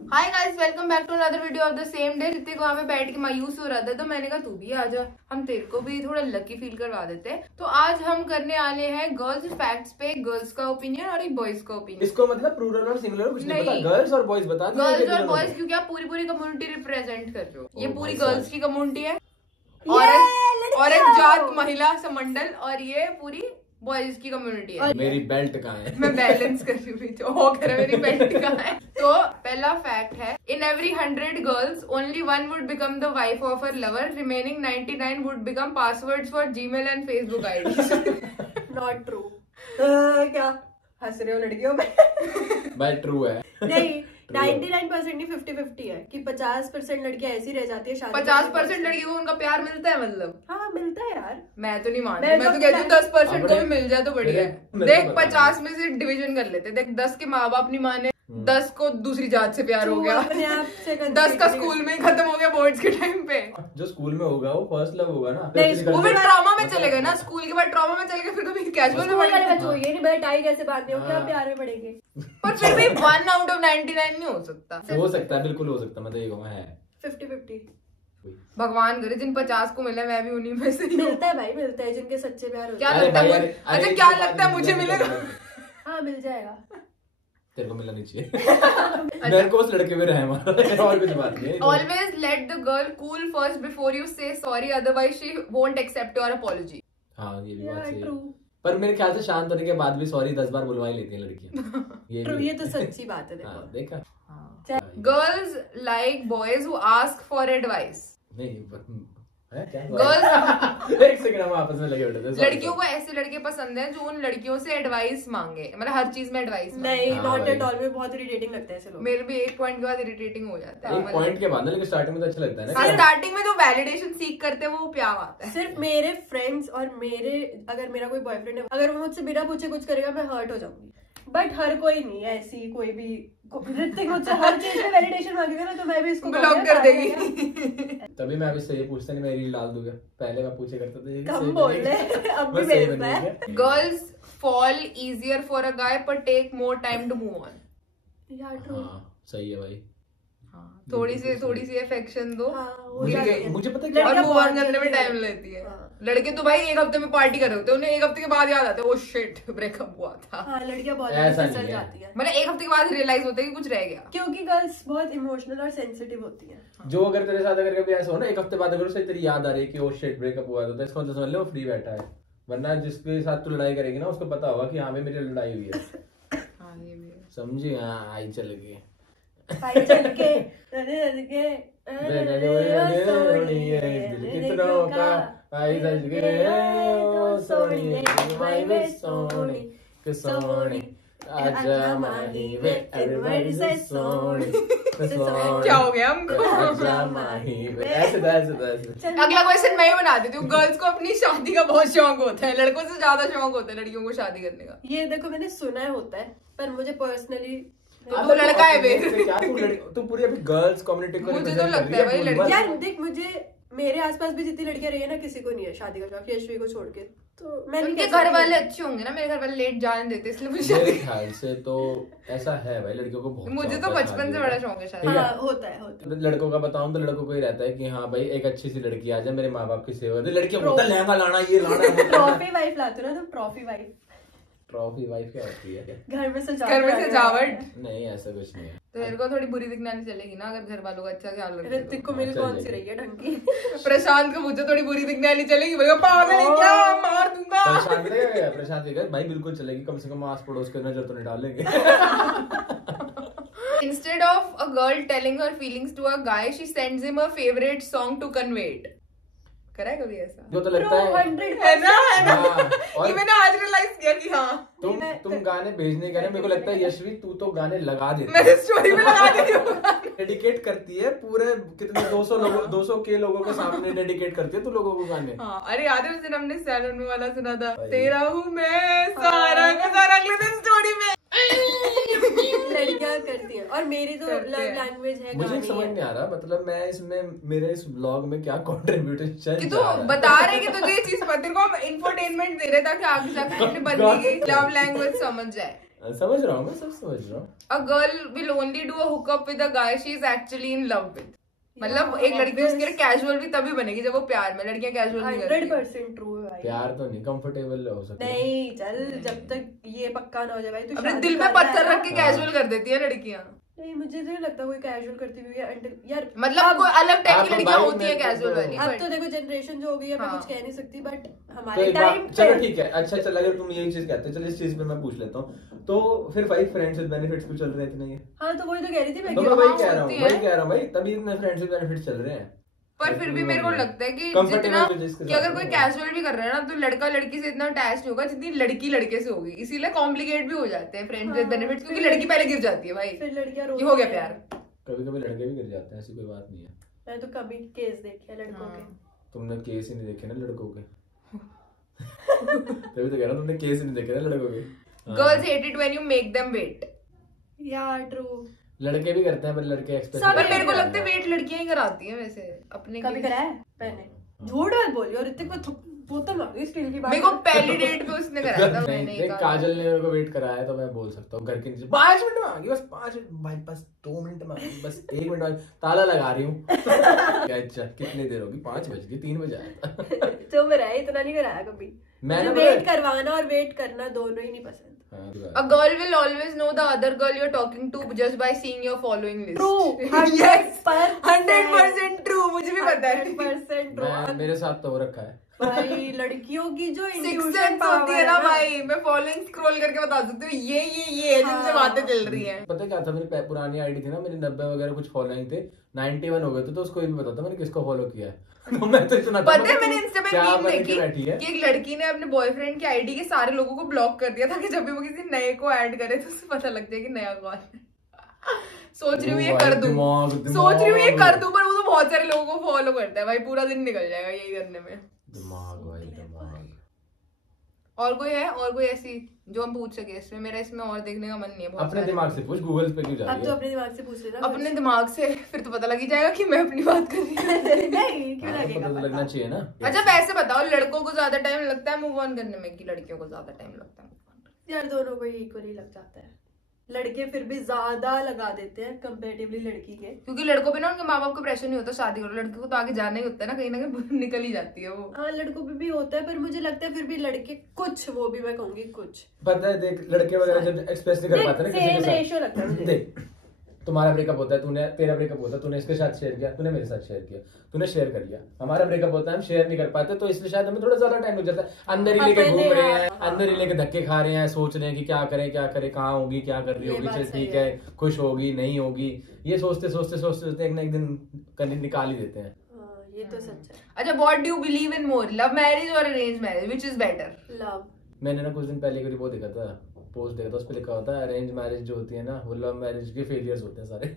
Hi guys, welcome back to another video of the same day. Hrithik वहां पे बैठ के मायूस हो रहा था तो मैंने कहा तू भी आ जा, हम तेरे को भी थोड़ा लकी फील करवा देते हैं। तो आज हम करने वाले हैं गर्ल्स फैक्ट्स पे गर्ल्स का ओपिनियन और एक बॉयज का ओपिनियन। इसको मतलब प्लूरल और सिंगुलर कुछ नहीं पता, गर्ल्स और बॉयज बता दो। गर्ल्स और बॉयज क्योंकि आप पूरी कम्युनिटी रिप्रेजेंट कर रहे हो। ये पूरी गर्ल्स की कम्युनिटी है और एक जात महिला समंडल, और ये पूरी बॉयज की कम्युनिटी है। मेरी बेल्ट कहाँ है? मैं बैलेंस कर रही हूँ, मेरी बेल्ट कहाँ है। तो पहला फैक्ट है, in every 100 girls only 1 would become the wife of her lover, remaining 99 would become passwords for Gmail and Facebook IDs. Not true. क्या हंस रहे हो लड़कियों में? भाई ट्रू है। नहीं, 99% नहीं, 50-50 है कि 50% लड़कियां ऐसी रह जाती है शादी। 50% लड़कियों को उनका प्यार मिलता है, मतलब हाँ मिलता है यार। मैं तो नहीं मानती, मैं तो कहती हूँ 10% को भी मिल जाए तो बढ़िया है। देख 50 में से डिवीजन कर लेते, देख 10 के माँ बाप नहीं माने, 10 को दूसरी जात से प्यार हो गया, 10 का स्कूल में ही खत्म हो गया बोर्ड्स के टाइम पे। जो स्कूल में होगा वो फर्स्ट लव होगा ना, वो फिर ट्रॉमा में चले गए ना, स्कूल के बाद ट्रॉमा में चले गए, फिर कभी कैजुअल में पढ़ गए। ये नहीं भाई टाई कैसे बांधते हो, क्या प्यार में पड़ेंगे। पर फिर भी 1 आउट ऑफ 99 नहीं हो सकता। हो सकता है, बिल्कुल हो सकता है, मैं तो ये कहूँगा है 50-50। भगवान करे जिन 50 को मिले मैं भी उन्हीं में से मिलता है भाई, मिलता है जिनके सच्चे प्यार होते हैं। क्या लगता है? अच्छा क्या लगता है मुझे मिलेगा? हाँ मिल जाएगा। तेरे को मिलना नहीं चाहिए। मेरे को उस लड़के में रहे हमारा, और कुछ बात नहीं। Always let the girl cool first before you say sorry, otherwise she won't accept your apology. हाँ ये भी बात सही है, पर मेरे ख्याल से शांत होने के बाद भी सॉरी 10 बार बुलवा ही लेती हैं लड़कियां। ये तो सच्ची बात है। हाँ देखा। Girls like boys who ask for advice. नहीं है क्या? Girls एक सेकंड, हम आपस में लगे बैठे थे। लड़कियों को ऐसे लड़के पसंद हैं जो उन लड़कियों से एडवाइस मांगे, मतलब हर चीज में एडवाइस नहीं, नॉट एट ऑल में बहुत इरिटेटिंग लगता है ऐसे लोग। मेरे भी एक पॉइंट के बाद इरिटेटिंग हो जाता है। एक पॉइंट के बाद ना, लेकिन स्टार्टिंग में तो अच्छा लगता है ना। स्टार्टिंग में जो वैलिडेशन सीख करते हैं वो प्यार आता है। सिर्फ मेरे फ्रेंड्स और अगर मेरा कोई बॉयफ्रेंड है, अगर वो मुझसे बिना पूछे कुछ करेगा मैं हर्ट हो जाऊंगी, बट हर कोई नहीं है ऐसी, कोई भी ऋतिक मुझसे हर चीज में वैलिडेशन मांगेगा ना तो मैं भी इसको ब्लॉक कर देगी। तभी मैं अभी सही पूछता नहीं, मैं रील डाल दूंगा। पहले मैं पूछे करता था, कम बोल रहे अब भी बेइज्जत है। Girls fall easier for a guy पर take more time to move on. यार ट्रू। सही है भाई। थोड़ी सी अफेक्शन दो। मुझे पता है और मूव ऑन करने में टाइम लेती है। लड़के तो भाई एक हफ्ते में पार्टी कर रहे होते हैं, उन्हें एक हफ्ते के बाद याद आता है ओ शिट ब्रेकअप हुआ था। हाँ, लड़कियां बहुत फिसल जाती है, मतलब एक हफ्ते के बाद रियलाइज होता है कि कुछ रह गया, क्योंकि गर्ल्स बहुत इमोशनल और सेंसिटिव होती हैं। जो अगर तेरे साथ अगर कभी ऐसा हो ना, एक हफ्ते बाद अगर उसे तेरी याद आ रही है कि ओ शिट ब्रेकअप हुआ था, तो इसको मतलब समझ ले वो फ्री बैठा है। वरना जिसके साथ तू लड़ाई करेगी ना उसको पता होगा कि हाँ भाई मेरी लड़ाई हुई है। हाँ ये भी है। समझी? हाँ आई चल गई, आई चल के क्या हो गया हमको? अगला क्वेश्चन मैं ही बना देती हूँ। गर्ल्स को अपनी शादी का बहुत शौक होता है, लड़कों से ज्यादा शौक होता है लड़कियों को शादी करने का। ये देखो मैंने सुना है होता है, पर मुझे पर्सनली तो लड़का है बे। तू पूरी अभी गर्ल्स कम्युनिटी को मुझे तो लगता है भाई लड़की यार देख, मुझे मेरे आसपास भी जितनी लड़कियां रही है ना, किसी को नहीं है शादी का शौक, यशवी को छोड़ के। तो मैं उनके घर वाले अच्छे होंगे ना, मेरे घर वाले लेट जाने देते इसलिए मुझे मेरे ख्याल से तो ऐसा है भाई, लड़कियों को बहुत। मुझे तो बचपन से बड़ा शौक है शादी। हाँ, होता है। लड़कों का बताऊं तो लड़कों को ही रहता है कि हाँ भाई एक अच्छी सी लड़की आ जाए, मेरे माँ बाप की सेवा। लड़कियों को लहंगा लाना, ये लाना। ट्रॉफी वाइफ लाते हो ना तुम, ट्रॉफी वाइफ। ट्रॉफी वाइफ क्या होती है? घर में सजावट। नहीं ऐसा कुछ नहीं है। तो मेरे को थोड़ी बुरी दिखना नहीं चलेगी ना अगर घर वालों का अच्छा ख्याल रखे। ऋतिक को मिल कौन सी रही है ढंग की? प्रशांत को मुझे थोड़ी बुरी दिखना नहीं चलेगी, बोलेगा पागल है क्या, मार दूंगा। प्रशांत भाई बिल्कुल चलेगी, कम से कम आस पड़ोस के नजर तो नहीं डालेंगे। Instead of a girl telling her feelings to a guy, she sends him a favorite song to convey it. करा है कभी ऐसा? जो तो लगता है 100 है ना। और मैंने आज रियलाइज किया कि हाँ तुम गाने भेजने का, मेरे को लगता है यशवी तू तो गाने लगा देती मैं स्टोरी में लगा देती हूँ। डेडिकेट करती है पूरे कितने 200 के लोगों के सामने डेडिकेट करती है तू लोगों को गाने। हाँ, अरे याद है उस दिन हमने सैलून वाला सुना था, तेरा हूँ मैं सारा का सारा, अगले दिन स्टोरी में लड़कियां करती है। और मेरी तो लव लैंग्वेज है, मुझे समझ नहीं आ रहा, मतलब मैं इसमें मेरे इस ब्लॉग में क्या कंट्रीब्यूशन कि तू बता रहे कि तुझे ये चीज पता, तेरे को हम इंफोटेनमेंट दे रहे ताकि आगे जाकर अपने बंदी की लव लैंग्वेज समझ जाए। समझ रहा हूँ मैं, सब समझ रहा हूँ। A girl will only do a hookup with a guy she is actually in love with. मतलब एक लड़की उसके लिए कैजुअल भी तभी बनेगी जब वो प्यार में, लड़कियां कैजुअल नहीं करती। 100% ट्रू है भाई। प्यार तो नहीं, कंफर्टेबल हो सकता है। नहीं चल, जब तक ये पक्का ना हो जाए भाई, तू अपने दिल में पत्थर रख के कैजुअल कर देती है लड़कियां। नहीं, मुझे तो नहीं लगता कोई कैजुअल करती हुई है यार। मतलब कोई अलग टाइप की आप लड़कियां भाई होती है मेरे कैजुअल को वाली। अब तो देखो जनरेशन जो हो गई है, मैं हाँ। कुछ कह नहीं सकती, बट तो हमारे एक टाइम बात, चलो ठीक है, अच्छा चल, अगर तुम यही चीज कहते हो, चलो इस चीज पे मैं पूछ लेता हूँ, तो फिर भाई फ्रेंड्स विद बेनिफिट्स भी चल रहे थे नहीं? हाँ, तो वही तो कह रही थी मैं तो कि मैं वही हाँ, कह रहा हूँ, होती वही है। कह रहा हूँ भाई, तभी इतने फ्रेंड्स विद बेनिफिट्स चल रहे हैं। पर फिर भी मेरे को लगता है कि Comfortable जितना तो जिसके कि साथ अगर कोई हो। कैजुअल भी कर रहा है ना, तो लड़का लड़की से इतना अटैच नहीं होगा जितनी लड़की लड़के से होगी। इसीलिए कॉम्प्लिकेट भी हो जाते हैं फ्रेंड्स विद हाँ, बेनिफिट्स, क्योंकि फिर- लड़की पहले गिर जाती है भाई। फिर लड़कियां ये हो गया रोती हैं। प्यार। कभी कभी लड़के भी गिर जाते हैं, ऐसी कोई बात नहीं है। मैं तो कभी केस देखे लड़कों के। तुमने केस ही नहीं देखे ना लड़कों के। तभी तो कह रहा हूँ, तुमने केस ही नहीं देखे ना लड़कों के। हाँ। Girls hate it when you make them wait. यार ट्रू। लड़के भी करते हैं, पर लड़के एक्सपेक्ट सब पर मेरे को लगता है वेट लड़कियां ही कराती हैं वैसे अपने कभी लिए। करा है मैंने? झूठ मत बोलिए। और ऋतिक को वो तो मांगी स्टील की बात। मेरे को पहली डेट पे उसने कराया था, मैंने नहीं, ही देख, कहा। काजल ने मेरे को वेट कराया तो मैं बोल सकता हूँ, घर के नीचे 5 मिनट मांगी, बस 5 मिनट भाई, बस 2 मिनट मांगी, बस 1 मिनट मांगी, ताला लगा रही हूँ। अच्छा कितनी देर होगी? 5 बज गई, 3 बजे आया था। तो मेरा इतना नहीं कराया कभी। मैंने मुझे वेट करवाना और वेट करना दोनों ही नहीं पसंद। A girl will always know the other girl you're talking to just by seeing your following list. True, Yes, 100% 100% true, मुझे भी पता है। 100% ट्रू। मेरे साथ तो हो रखा है। भाई लड़कियों की जो सिक्स intuition सेंस power होती है ना भाई, मैं फॉलोइंग स्क्रॉल करके बता सकती हूँ ये है जिनसे हाँ। बातें चल रही हैं। पता क्या था, मेरी पुरानी आईडी थी ना, मेरी 90 वगैरह कुछ फॉलोइंग थे, 91 हो गए थे, तो उसको भी पता था मैंने किसको फॉलो किया है। तो मैं तो इतना पता है मैंने इंस्टा पे क्या मीम बन के देखी बैठी है। कि एक लड़की ने अपने बॉयफ्रेंड की आईडी के सारे लोगों को ब्लॉक कर दिया ताकि जब भी वो किसी नए को ऐड करे तो उसे पता लग जाए कि नया कौन है। सोच रही हूँ ये कर दूं, सोच रही हूँ ये कर दूं, पर वो तो बहुत सारे लोगों को फॉलो करता है भाई, पूरा दिन निकल जाएगा यही करने में। दिमाग भाई, दिमाग। और कोई है, और कोई ऐसी जो हम पूछ सके इसमें? मेरा इसमें और देखने का मन नहीं है बहुत अपने सारे। दिमाग से पूछ, गूगल पे क्यों जा अब रही तो है? अपने दिमाग से पूछ लेना। अपने दिमाग से फिर तो पता लग ही जाएगा कि मैं अपनी बात कर रही हूँ। नहीं, क्यों हाँ, लगेगा पता तो लगना पता? चाहिए ना। अच्छा वैसे बताओ, लड़कों को ज्यादा टाइम लगता है मूव ऑन करने में कि लड़कियों को ज्यादा टाइम लगता है move on करने यार दोनों को इक्वली लग जाता है। लड़के फिर भी ज्यादा लगा देते हैं कंपैरेटिवली लड़की के। में? क्योंकि लड़कों पे ना उनके माँ बाप का प्रेशर नहीं होता शादी करो, लड़कियों को तो आगे जाना ही होता है ना कहीं निकल ही जाती है वो। हाँ, लड़कों पे भी होता है, पर मुझे लगता है फिर भी लड़के कुछ, वो भी मैं कहूंगी कुछ, पता है, देख, लड़के वगैरह जब एक्सप्रेस नहीं कर पाते ना किसी सेम के रेशियो साथ। लगता है मुझे। देख, तुम्हारा ब्रेकअप होता है, तेरा ब्रेकअप होता है, तूने इसके साथ शेयर किया, तूने मेरे साथ शेयर किया, तूने शेयर कर लिया। हमारा ब्रेकअप होता है, हम शेयर नहीं कर पाते, तो इसलिए शायद हमें थोड़ा ज्यादा टाइम लग जाता है। अंदर ही लेके घूम रहे हैं, अंदर ही लेके धक्के खा रहे हैं, सोच रहे हैं कि क्या करें, कहाँ होगी, क्या कर रही ये होगी, बात चल सही ठीक है। है, खुश होगी नहीं होगी, ये सोचते एक ना एक दिन कहीं निकाल ही देते हैं। हाँ, ये तो सच है। अच्छा, what do you believe in more, love marriage और arrange marriage, which is better? Love. मैंने ना कुछ दिन पहले वो देखा था, पोस्ट देखा था, उस पे लिखा होता है अरेंज मैरिज जो होती है ना, वो लव मैरिज के फेलियर्स होते हैं सारे।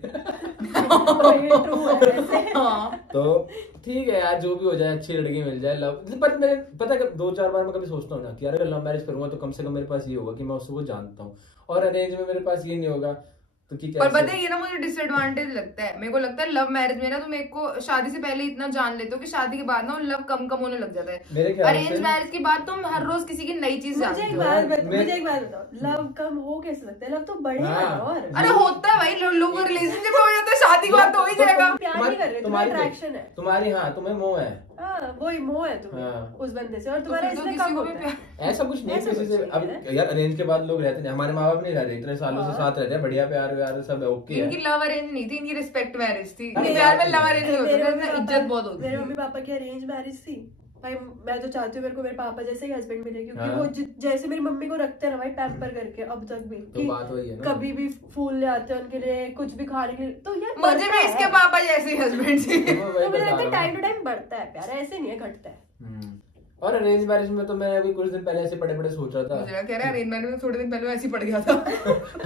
ये ट्रू है वैसे। हाँ। तो ठीक है यार, जो भी हो जाए, अच्छी लड़की मिल जाए, लव। पर मैं पता है 2-4 बार मैं कभी सोचता हूँ ना कि यार अगर लव मैरिज करूंगा तो कम से कम मेरे पास ये होगा कि मैं उसको जानता हूँ, और अरेंज में मेरे पास ये नहीं होगा तो कि और कैसे। पता है ये ना मुझे डिसएडवांटेज लगता है। मेरे को लगता है लव मैरिज में ना तुम एक को शादी से पहले इतना जान लेते हो कि शादी के बाद ना लव कम होने लग जाता है। मेरे ख्याल अरेंज से मैरिज के बाद तुम हर रोज किसी की नई चीज जानते हो। मुझे एक बात बताओ, लव कम हो कैसे सकता है? लव तो बढ़ेगा हाँ। और अरे होता है भाई, लोगों का रिलेशनशिप हो जाता है, शादी के बाद तो हो ही जाएगा। प्यार नहीं कर रहे, तुम्हारा अट्रैक्शन है। तुम्हारी, हाँ, तुम्हें मोह है। हाँ, वही मोह है तुम्हें हाँ। उस बंदे से, और तो तुम्हारा फिर तो इसमें किसी कम को भी होता है। प्यार। ऐसा कुछ नहीं ऐसा किसी कुछ से। नहीं अब है। यार अरेंज के बाद लोग रहते हैं, हमारे माँ बाप नहीं रह रहे इतने सालों से हाँ। साथ रहते हैं, बढ़िया प्यार व्यार सब ओके है। इनकी लव अरेंज नहीं थी, इनकी रिस्पेक्ट मैरिज थी। अरे प्यार में यार, लव अरेंज नहीं होता मेरे था, मम्मी इसमें पापा- इज्जत बहुत होती मेरे है। मम्मी पापा की अरेंज मैरिज थी भाई। मैं तो चाहती हूँ मेरे को मेरे पापा जैसे ही हस्बैंड मिले, क्योंकि हाँ। वो जैसे मेरी मम्मी को रखते हैं ना भाई, पैम्पर करके अब तक भी, तो कि बात वही है ना। कभी भी फूल ले आते हैं उनके लिए, कुछ भी खाने के लिए। तो यार मुझे बढ़ता भी इसके है। पापा जैसे ही हस्बैंड थे। तो वही तो मुझे बता लगता है रहा हूँ। टाइम टू टाइम बढ़ता है प्यार, ऐसे नहीं है घटता है। और अरेंज मैरिज में तो मैं अभी कुछ दिन पहले ऐसे पड़े सोच रहा था। मुझे कह रहा है अरेंज मैरिज में थोड़े दिन पहले ऐसे ही पड़ गया था।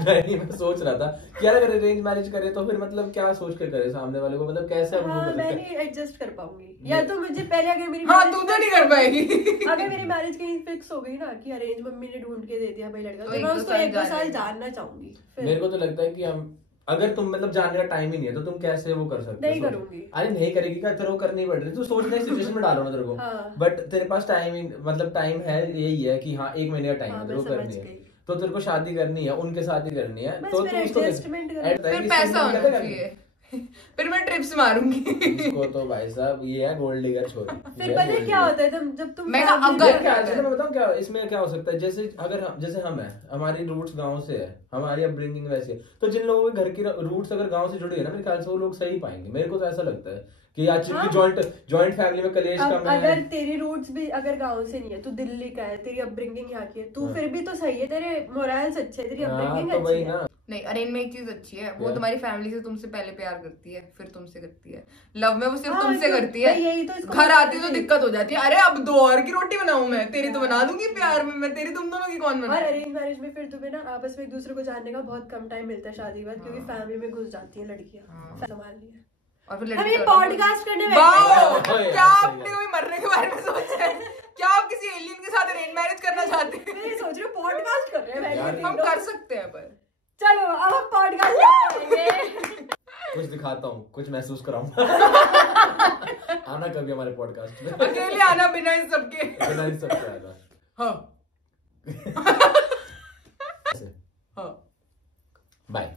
नहीं, मैं सोच रहा था कि यार अगर अरेंज मैरिज करे तो फिर मतलब क्या सोच के करे सामने वाले को, मतलब कैसे हम हाँ, वो कर मैं सकते नहीं एडजस्ट कर पाऊंगी। या तो मुझे पहले अगर मेरी हाँ तू तो नहीं कर पाएगी। अगर मेरी मैरिज कहीं फिक्स हो गई ना कि अरेंज मम्मी ने ढूंढ के दे दिया भाई लड़का, तो तो एक मैं दो उसको साल 1-2 साल जाने जानना चाहूंगी। हैं। मेरे को तो लगता है कि हम, अगर तुम मतलब जानने का टाइम ही नहीं है तो तुम कैसे वो कर सकते हो? नहीं करूंगी। अरे नहीं करेगी क्या, तेरे को करनी पड़ रही है, तू सोचने की सिचुएशन में डालो ना तेरे को। हाँ। बट तेरे पास टाइम है, यही है कि हाँ 1 महीने का टाइम हाँ, है मैं तेरे को समझ करनी है। गई। तो तेरे को शादी करनी है, उनके साथ ही करनी है, बस तो फिर तू उसको adjustment करो। फिर पैसा होना चाहिए। फिर मैं ट्रिप्स मारूंगी। इसको तो भाई साहब ये है गोल्ड डिगर छोरी। फिर पता है क्या होता है जब तुम मैं family अगर- में- क्या जैसे मैं बताऊं क्या इसमें क्या हो सकता है, जैसे अगर जैसे हम है, हमारी रूट्स गांव से है, हमारी अपब्रिंगिंग वैसी है, तो जिन लोगों के घर की रूट्स अगर गांव से जुड़ी है ना, मेरे ख्याल से वो लोग सही पाएंगे। मेरे को तो ऐसा लगता है कि आज हाँ। जॉइंट फैमिली में कलेश अब कम है। अगर तेरी रूट्स भी अगर गांव से नहीं है, तू दिल्ली का है, तेरी अपब्रिंगिंग यहाँ की है, तू हाँ। फिर भी तो सही है, तेरे मोरल्स अच्छे है, तेरी हाँ, अपब्रिंगिंग तो अच्छी वही है। ना। नहीं, अरेंज में एक चीज अच्छी है, वो क्या? तुम्हारी फैमिली से तुमसे पहले प्यार करती है, फिर तुमसे करती है। लव में वो सिर्फ हाँ, तुमसे तो करती है, यही तो इसको घर आती है तो बोलते हैं। दिक्कत हो जाती है। अरे अब 2 और की रोटी बनाऊं मैं, तेरी तो बना दूंगी प्यार में, मैं तेरी तुम दोनों की कौन और बनाए। अरेंज मैरिज में फिर तुम्हें ना आपस में एक दूसरे को जानने का बहुत कम टाइम मिलता है शादी के बाद, क्योंकि फैमिली में घुस जाती है लड़कियां। हाँ। संभाल लिया। और फिर हम लड़की ये तो- पॉडकास्ट करने बैठे वाओ! हैं। ओए, क्या सही आपने है। कभी मरने के बारे में सोचा है? क्या आप किसी एलियन के साथ अरेंज मैरिज करना चाहते हैं? मैं ये सोच रही हूँ पॉडकास्ट कर रहे हैं यार, पहले हम तीनों। कर सकते हैं पर चलो अब हम पॉडकास्ट करेंगे। कुछ दिखाता हूँ, कुछ महसूस कराऊंगा। आना कभी हमारे पॉडकास्ट में। अकेले आना बिना इन सबके। बिना इन सब के आना। हाँ। हाँ। बाय।